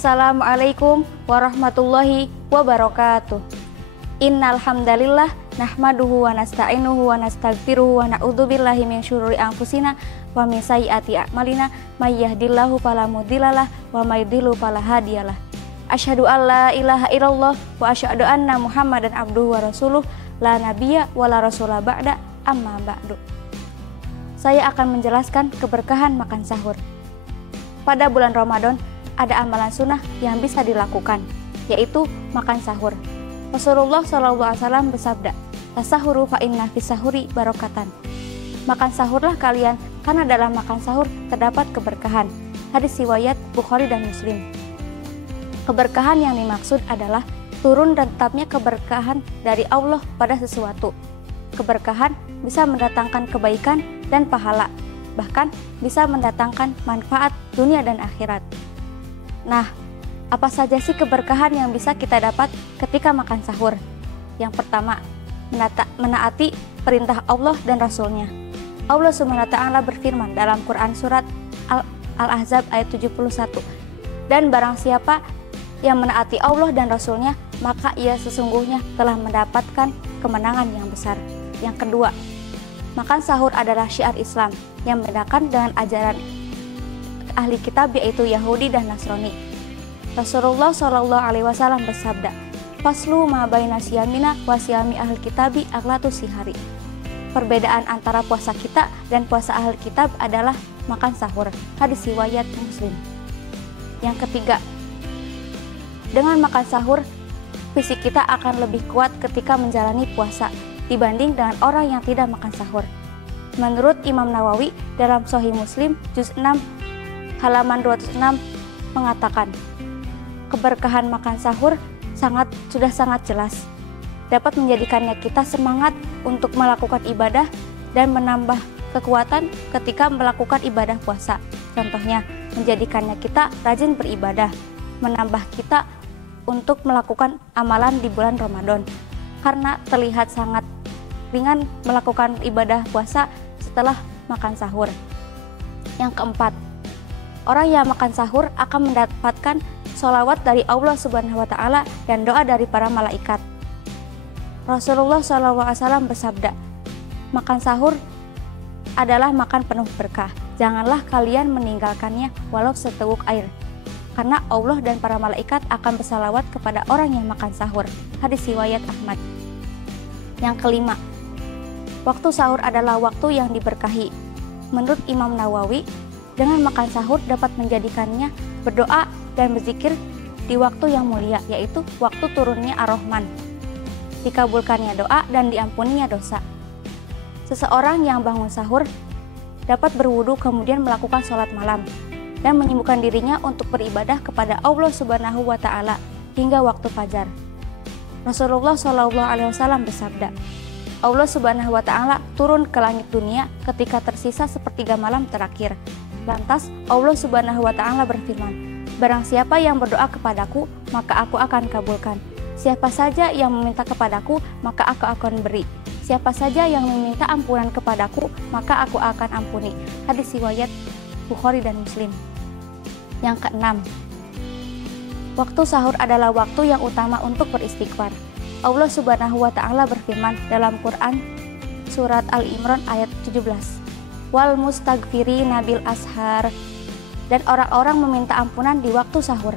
Assalamualaikum warahmatullahi wabarakatuh. Innal hamdalillah nahmaduhu wa nasta'inuhu wa nastaghfiruhu wa na'udzubillahi min syururi anfusina wa min sayyiati a'malina may yahdihillahu fala mudhillalah wa may yudhlil fala hadiyalah. Asyhadu an la ilaha illallah wa asyhadu anna Muhammadan abduhu wa rasuluh la nabiyya wa la rasula ba'da amma ba'du. Saya akan menjelaskan keberkahan makan sahur. Pada bulan Ramadan ada amalan sunnah yang bisa dilakukan, yaitu makan sahur. Rasulullah SAW bersabda, "Tasahuru fa inna fis sahuri barokatan." Makan sahurlah kalian, karena dalam makan sahur terdapat keberkahan. Hadis riwayat Bukhari dan Muslim. Keberkahan yang dimaksud adalah turun dan tetapnya keberkahan dari Allah pada sesuatu. Keberkahan bisa mendatangkan kebaikan dan pahala, bahkan bisa mendatangkan manfaat dunia dan akhirat. Nah, apa saja sih keberkahan yang bisa kita dapat ketika makan sahur? Yang pertama, menaati perintah Allah dan Rasul-Nya. Allah SWT berfirman dalam Quran surat Al-Ahzab ayat 71, "Dan barang siapa yang menaati Allah dan Rasul-Nya, maka ia sesungguhnya telah mendapatkan kemenangan yang besar." Yang kedua, makan sahur adalah syiar Islam yang membedakan dengan ajaran ahli kitab, yaitu Yahudi dan Nasrani. Rasulullah SAW bersabda, "Faslu ma baina siyamina wa siyami ahli kitabi aglatu sihari." Perbedaan antara puasa kita dan puasa ahli kitab adalah makan sahur. Hadis riwayat Muslim. Yang ketiga, dengan makan sahur, fisik kita akan lebih kuat ketika menjalani puasa dibanding dengan orang yang tidak makan sahur. Menurut Imam Nawawi dalam Sahih Muslim juz 6 halaman 206 mengatakan, keberkahan makan sahur sudah sangat jelas, dapat menjadikannya kita semangat untuk melakukan ibadah dan menambah kekuatan ketika melakukan ibadah puasa. Contohnya, menjadikannya kita rajin beribadah, menambah kita untuk melakukan amalan di bulan Ramadan, karena terlihat sangat ringan melakukan ibadah puasa setelah makan sahur. Yang keempat, orang yang makan sahur akan mendapatkan sholawat dari Allah Subhanahu wa Ta'ala dan doa dari para malaikat. Rasulullah SAW bersabda, "Makan sahur adalah makan penuh berkah. Janganlah kalian meninggalkannya walau seteguk air, karena Allah dan para malaikat akan bersalawat kepada orang yang makan sahur." Hadis riwayat Ahmad. Yang kelima, waktu sahur adalah waktu yang diberkahi. Menurut Imam Nawawi, dengan makan sahur dapat menjadikannya berdoa dan berzikir di waktu yang mulia, yaitu waktu turunnya Ar-Rahman, dikabulkannya doa dan diampuninya dosa. Seseorang yang bangun sahur dapat berwudu kemudian melakukan sholat malam dan menyibukkan dirinya untuk beribadah kepada Allah Subhanahu wa Ta'ala hingga waktu fajar. Rasulullah SAW bersabda, Allah Subhanahu wa Ta'ala turun ke langit dunia ketika tersisa sepertiga malam terakhir. Lantas Allah Subhanahu wa Ta'ala berfirman, "Barang siapa yang berdoa kepadaku, maka aku akan kabulkan. Siapa saja yang meminta kepadaku, maka aku akan beri. Siapa saja yang meminta ampunan kepadaku, maka aku akan ampuni." Hadis riwayat Bukhari dan Muslim. Yang keenam, waktu sahur adalah waktu yang utama untuk beristighfar. Allah Subhanahu wa Ta'ala berfirman dalam Quran surat Al-Imran ayat 17, "Wal mustaghfirina bil ashar." Dan orang-orang meminta ampunan di waktu sahur.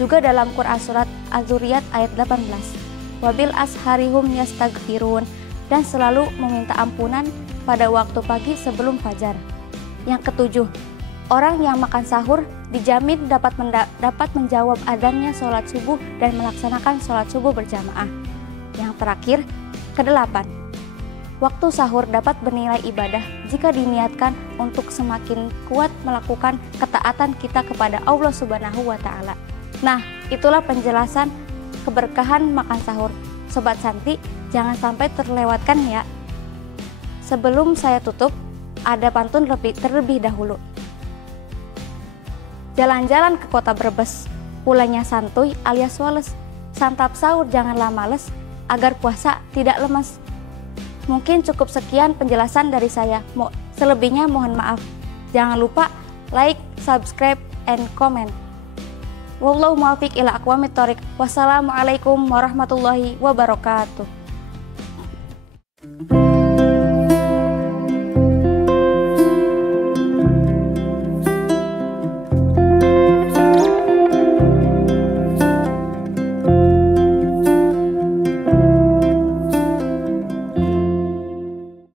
Juga dalam Quran surat Az-Zuriyat ayat 18, "Wabil asharihum yastaghfirun." Dan selalu meminta ampunan pada waktu pagi sebelum fajar. Yang ketujuh, orang yang makan sahur dijamin dapat menjawab adzannya sholat subuh dan melaksanakan sholat subuh berjamaah. Yang terakhir, kedelapan, waktu sahur dapat bernilai ibadah jika diniatkan untuk semakin kuat melakukan ketaatan kita kepada Allah Subhanahu wa Ta'ala. Nah, itulah penjelasan keberkahan makan sahur. Sobat Santi, jangan sampai terlewatkan ya. Sebelum saya tutup, ada pantun terlebih dahulu. Jalan-jalan ke kota Brebes, pulangnya santuy alias wales. Santap sahur janganlah males, agar puasa tidak lemes. Mungkin cukup sekian penjelasan dari saya. Selebihnya mohon maaf. Jangan lupa like, subscribe, and comment. Wallahu muwaffiq ila aqwamit thoriq. Wassalamualaikum warahmatullahi wabarakatuh.